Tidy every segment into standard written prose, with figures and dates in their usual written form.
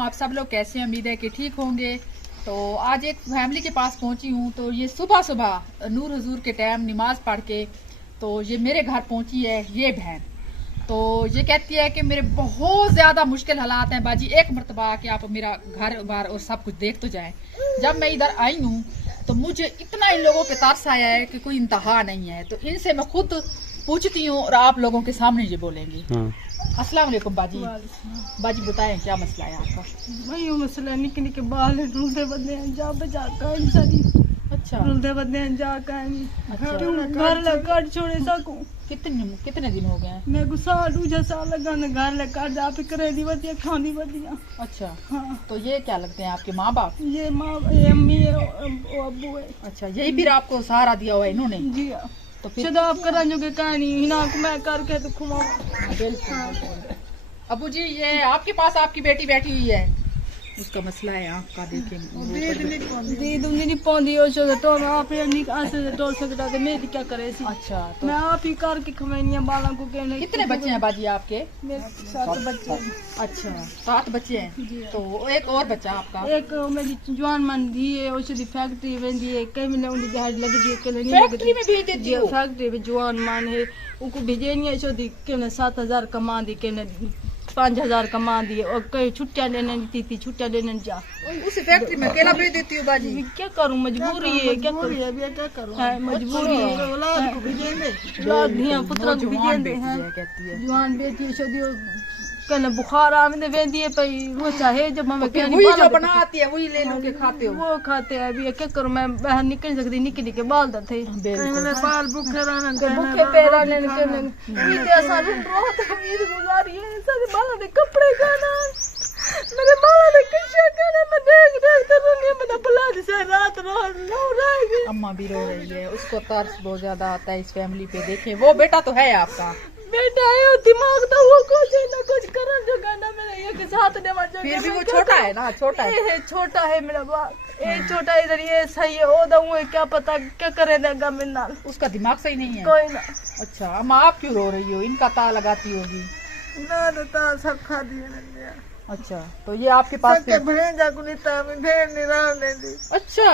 आप सब लोग कैसे हैं? उम्मीद है कि ठीक होंगे। तो आज एक फैमिली के पास पहुंची हूँ। तो ये सुबह सुबह नूर हुजूर के टाइम नमाज पढ़ के तो ये मेरे घर पहुंची है ये बहन। तो ये कहती है कि मेरे बहुत ज़्यादा मुश्किल हालात हैं बाजी, एक मरतबा कि आप मेरा घर बार और सब कुछ देख तो जाएं। जब मैं इधर आई हूँ तो मुझे इतना इन लोगों पे तरस आया है कि कोई इंतहा नहीं है। तो इनसे मैं खुद पूछती हूँ और आप लोगों के सामने ये बोलेंगी। अस्सलाम वालेकुम बाजी। बाजी बताएं क्या मसला है आपका? वही मसला, निके निके बाल ढूंढते बंदे हैं जा बजा कर इंसानी। अच्छा, ढूंढते बंदे हैं जा कर अच्छा। घर लगा छोड़े सकूं। कितने दिन हो गए हैं? मैं गुस्सा दूजा साल लगा न घर लगा जा पे करे दी बदिया खानी बदिया। अच्छा, हाँ। तो ये क्या लगते हैं आपके माँ बाप? ये माँ ये अम्मी है वो अब्बू है। अच्छा, यही फिर आपको सहारा दिया हुआ है इन्होंने? जी हाँ। तो फिर शुदा आप करा जो के कहानी हिना को मैं करके तो खुमा। अबू जी ये आपके पास आपकी बेटी बैठी हुई है, उसका मसला है आँख का। देखें दी दूंगी नहीं पौंदी हो सो तो मैं आप नहीं आसे तोड़ सकता थे मैं क्या करे सी। अच्छा, तो मैं आप ही करके खमैनिया बालों को कहने। कितने बच्चे हैं बाजी आपके? मेरे 7 बच्चे हैं। अच्छा, 7 बच्चे हैं। जी। तो एक और बच्चा आपका? एक मेरी जवान मन दी है औषधि फैक्ट्री वेंदी है कई महीने उनकी दिहाड़ी लगी दी के नहीं फैक्ट्री में भेज देती हो? फैक्ट्री में जवान मान है उनको भेजेनी है औषधि के 7,000 कमा दी के 5,000 कमा दिए और कई छुट्टियां लेने थी छुट्टियां लेने जा उस फैक्ट्री में अकेला भेज देती हो बाजी? क्या करूं मजबूरी है क्या करूं है मजबूरी है। औलाद को भेजेंगे औलाद धिया पुत्र को भेजेंगे हैं कहती है जवान बेटी औषधि कहने बुखार आने वेंदी है भाई वो चाहे जब मैं वही जो बनाती है वही ले लो के खाते हो? वो खाते हैं अभी क्या करूं मैं बाहर निकल सकती निकल निकल बाल थे बाल भूखे रहने भूखे पैरा लेने के ऐसा बहुत उम्मीद गुजारी है सारे बालों ने कपड़े खाना मेरे बालों ने किस्सा खाना मैं देख तो रूंगी मैं बुला से रात रोज लो रही। अम्मा भी रो रही है, उसको तरस बहुत ज्यादा आता है इस फैमिली पे। देखें वो बेटा तो है आपका, बेटा है दिमाग तो वो कुछ ना कुछ करन जो गाना मेरे ये के साथ ने मर जा। फिर भी वो छोटा है ना, छोटा है। छोटा है मेरा बाप ये छोटा इधर ये सही है ओ दऊं है क्या पता क्या करे देगा मेरे नाल। उसका दिमाग सही नहीं है कोई ना। अच्छा, अम्मा आप क्यों रो रही हो? इनका ता लगाती होगी ना ता सब खा दिए ने। अच्छा, तो ये आपके पास के भेड़ जा को नीता में भेड़ नहीं रहा ले दी। अच्छा,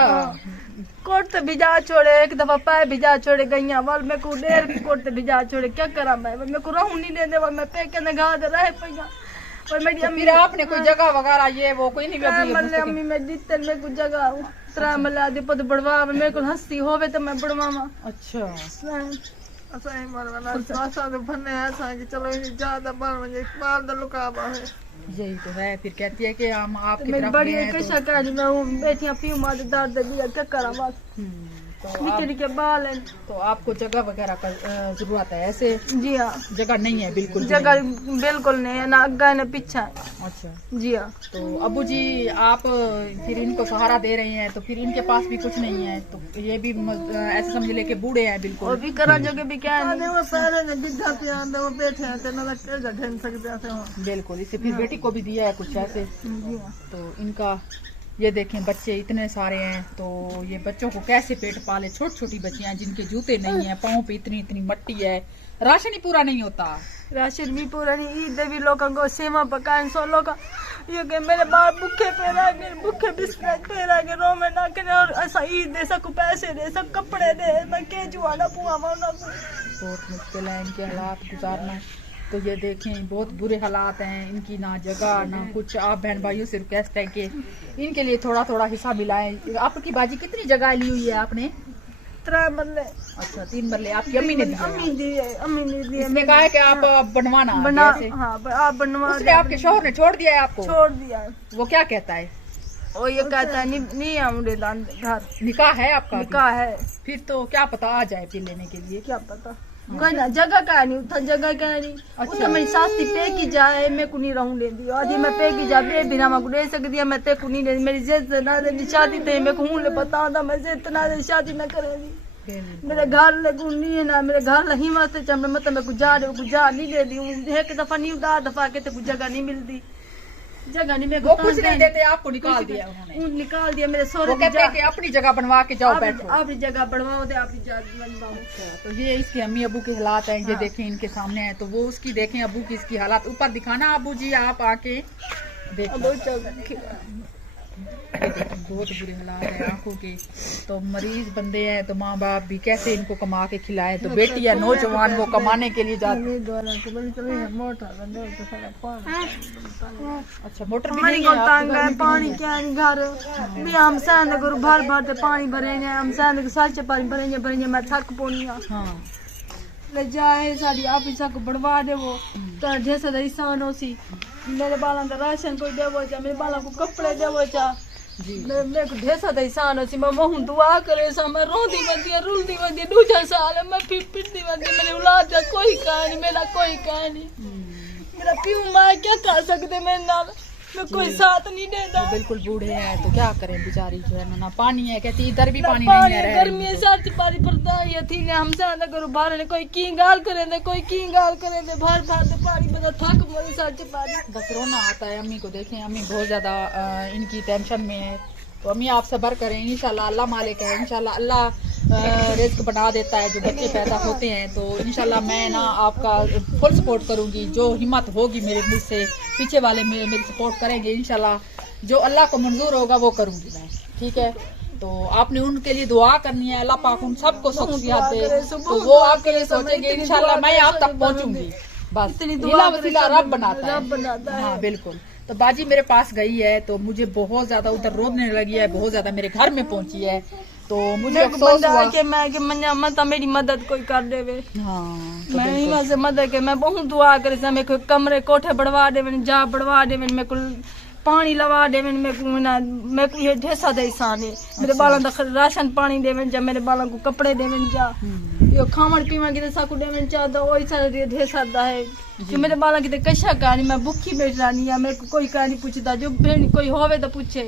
कोट तो भिजा छोड़े एक दफा पैर भिजा छोड़े गईया वाल मैं को डेर कोट तो भिजा छोड़े क्या करा मैं को रहूं नहीं दे दे मैं पे के नगा दे रहे पैया और मेरी तो फिर आपने कोई जगह वगैरह ये वो कोई नहीं मल्ले अम्मी मैं जितने में कुछ जगह त्रा मल्ले आदि पद बढ़वा मेरे को हंसी होवे तो मैं बढ़वावा। अच्छा, ऐसा ही मरवाना ऐसा तो भन्ने ऐसा कि चलो ज्यादा बन मुझे बाल द लुकावा है यही तो है। फिर कहती है कि हम आपकी मैं तरफ बड़ी हैं कैसा कर मैं हूं बैठी पीऊं मां दर्द दिया क्या करा बस तो निके निके बाल हैं। तो आपको जगह वगैरह का जरूरत है ऐसे? जी हाँ, जगह नहीं है बिल्कुल? जगह बिल्कुल नहीं है ना आगे ना पीछे। अच्छा जी हाँ। तो अबू जी आप फिर इनको सहारा दे रहे हैं तो फिर इनके पास भी कुछ नहीं है तो ये भी ऐसे समझ ले के बूढ़े हैं बिल्कुल। और भी करा जो भी क्या है वो पैरे ने डिग्गा पे आंदे वो बैठे हैं तो ना के ढंग सकते हैं बिल्कुल। इसे फिर बेटी को भी दिया है कुछ ऐसे। तो इनका ये देखें बच्चे इतने सारे हैं तो ये बच्चों को कैसे पेट पाले? छोटी छोटी बच्चियां जिनके जूते नहीं है, पाँव पे इतनी इतनी मट्टी है, राशन ही पूरा नहीं होता। राशन भी पूरा नहीं ईद भी लोगों को सेवा पकाए 100 लोग ये के मेरे बाप भूखे पैरा के भूखे बिस्किट पैरा के रो में ना के और ऐसा ईद दे सकूं पैसे दे सब कपड़े दे मैं के जुआना पुआ माना बहुत मुश्किल है इनके हालात गुजारना। तो ये देखें बहुत बुरे हालात हैं इनकी, ना जगह ना कुछ। आप बहन भाइयों से रिक्वेस्ट है कि इनके लिए थोड़ा थोड़ा हिस्सा मिलाएं। आपकी बाजी कितनी जगह ली हुई है आपने? 3 मरले। अच्छा 3 मरले आपकी अम्मी ने दी? अम्मी ने दी। इसने कहा है कि आप बनवाना बना हाँ आप बनवा। उसने आपके शौहर ने छोड़ दिया है आपको? छोड़ दिया है। वो क्या कहता है? वो ये कहता है नहीं आऊंगे घर। निकाह है आपका? निकाह है। फिर तो क्या पता आ जाए फिर लेने के लिए। क्या पता कोई ना जगह का नहीं उतना जगह का नहीं। अच्छा मेरी सास पे की जाए मैं को नहीं रहूं ले दी आदि मैं पे की जा बे बिना मैं को दे सकती है मैं ते को नहीं ले मेरी जिद ना दे शादी ते मैं को हूं ले बता दा मैं जिद ना दे शादी ना करेगी मेरे घर ले गुनी है ना मेरे घर नहीं वास्ते चमड़े मत मैं गुजार नहीं दे दी एक दफा नहीं 10 दफा के ते जगह नहीं मिलती जगह नहीं। मेरे वो कुछ नहीं देते आपको? निकाल दिया उन्होंने? निकाल दिया मेरे सोरे। वो कहते हैं कि अपनी जगह बनवा के जाओ बैठो। अपनी जगह बनवाओ तो अपनी जगह बनवाओ। तो ये इसके अम्मी अबू के हालात हैं। ये देखें इनके सामने है तो वो उसकी देखें अबू की इसकी हालात ऊपर दिखाना अबू जी आप आके देखिए बहुत बुरे हालात है आंखों के। तो मरीज बंदे हैं तो माँ बाप भी कैसे इनको कमा के खिलाए। तो बेटी है नौजवान वो कमाने के लिए जाती। अच्छा मोटर भी पानी नहीं को है तंग आपके है, घर में? पानी क्या नहीं घर भी हम सहन करो भर भर ते पानी भरेंगे, हम सहन के साल से पानी भरेंगे मैं थक पोनिया हाँ ले जाए सारी आप इसा को बढ़वा दे वो तो जैसे इंसान हो सी मेरे बालों का राशन कोई देवो चा, मेरे बालों को कपड़े देवो चा, जी मेरे को ढेसा इंसान हो सी मैं महू दुआ करे सा मैं रोंदी बंदी है रुलदी बंदी है दूजा साल मैं पिटती बंदी मेरी औलाद का कोई कहानी मेरा कोई कहानी मेरा प्यू माँ क्या कर सकते मेरे नाल मैं कोई साथ नहीं देता। वो बिल्कुल बूढ़े हैं तो क्या करें बेचारी जो है ना पानी है कहती इधर भी पानी नहीं है रह गर्मी साथ पानी पड़ता है थी ने हम साथ करो बाहर ने कोई की गाल करे दे कोई की गाल करे दे भर भर दे पानी बता थक मोरे साथ पानी बस रोना आता है। अम्मी को देखें अम्मी बहुत ज्यादा इनकी टेंशन में है। तो अम्मी आप सब्र करें इंशाल्लाह अल्लाह मालिक है इंशाल्लाह अल्लाह रिस्क बना देता है जो बच्चे पैदा होते हैं। तो इंशाल्लाह मैं ना आपका फुल सपोर्ट करूंगी जो हिम्मत होगी मेरे मुझसे पीछे वाले मेरी सपोर्ट करेंगे इंशाल्लाह जो अल्लाह को मंजूर होगा वो करूंगी मैं ठीक है। तो आपने उनके लिए दुआ करनी है अल्लाह पाक उन सबको शख्सियत दे तो वो आपके लिए सोचेंगे इंशाल्लाह मैं आप तक पहुंचूंगी। बस हिला वसीला रब बनाता है। हाँ बिल्कुल। तो बाजी मेरे पास गई है तो मुझे बहुत ज्यादा उधर रोने लगी है बहुत ज्यादा मेरे घर में पहुंची है तो मुझे अफसोस हुआ कि मैं कि मन्या मत मेरी मदद कोई कर देवे। हाँ तो मैं ही वैसे मदद के मैं बहुत दुआ करे सा मेरे को कमरे कोठे बढ़वा देवे जा बढ़वा देवे मेरे को पानी लवा देवे मेरे को ये ढेसा दे इंसान है मेरे बालों का राशन पानी देवे जा मेरे बालों को कपड़े देवे जा यो खावण पीवण की साकू देवे जा तो वही सारे ढेसा दा है कि मेरे बालों की कशा कहानी मैं भूखी बैठ रही मेरे को कोई कहानी पूछता जो कोई होवे तो पूछे।